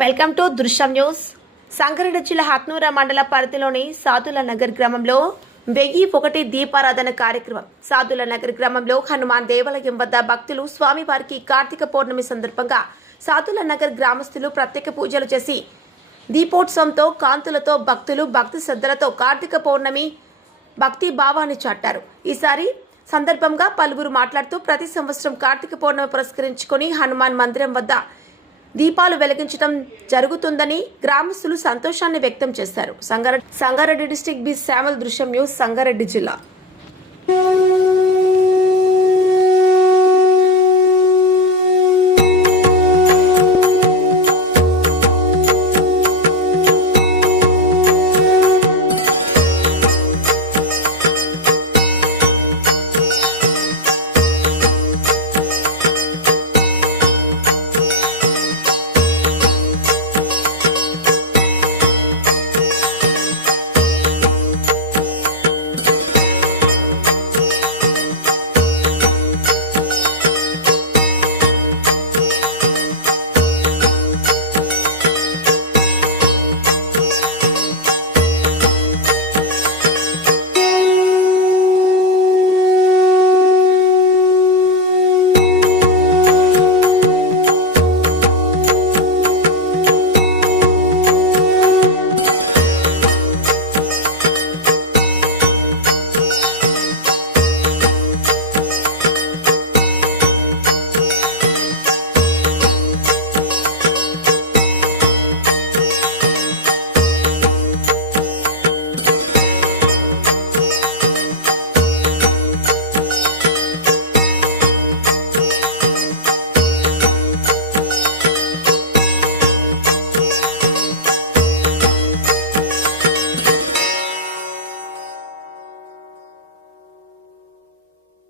Welcome to దృశ్యం news. Sangareddy జిల్లా హత్నూర మండల పరిధిలోని సాదుల నగర్ గ్రామంలో 1001 దీపారాధన కార్యక్రమం. సాదుల నగర్ గ్రామంలో హనుమాన్ దేవాలయం వద్ద భక్తులు స్వామివారికి కార్తీక పౌర్ణమి సందర్భంగా సాదుల నగర్ గ్రామస్తులు ప్రత్యేక పూజలు చేసి దీపోత్సవంతో కాంతులతో భక్తులు భక్తి శ్రద్ధలతో కార్తీక పౌర్ణమి భక్తి భావాన్ని చాటారు. ఈసారి సందర్భంగా పలువురు మాట్లాడుతూ ప్రతి సంవత్సరం కార్తీక పౌర్ణమి పురస్కరించుకొని హనుమాన్ మందిరం వద్ద దీపాలు వెలిగించడం జరుగుతుందని గ్రామస్తులు సంతోషాన్ని వ్యక్తం చేశారు. సంగారెడ్డి డిస్ట్రిక్ట్ బి శామల్ దృశ్యం న్యూస్, సంగారెడ్డి జిల్లా.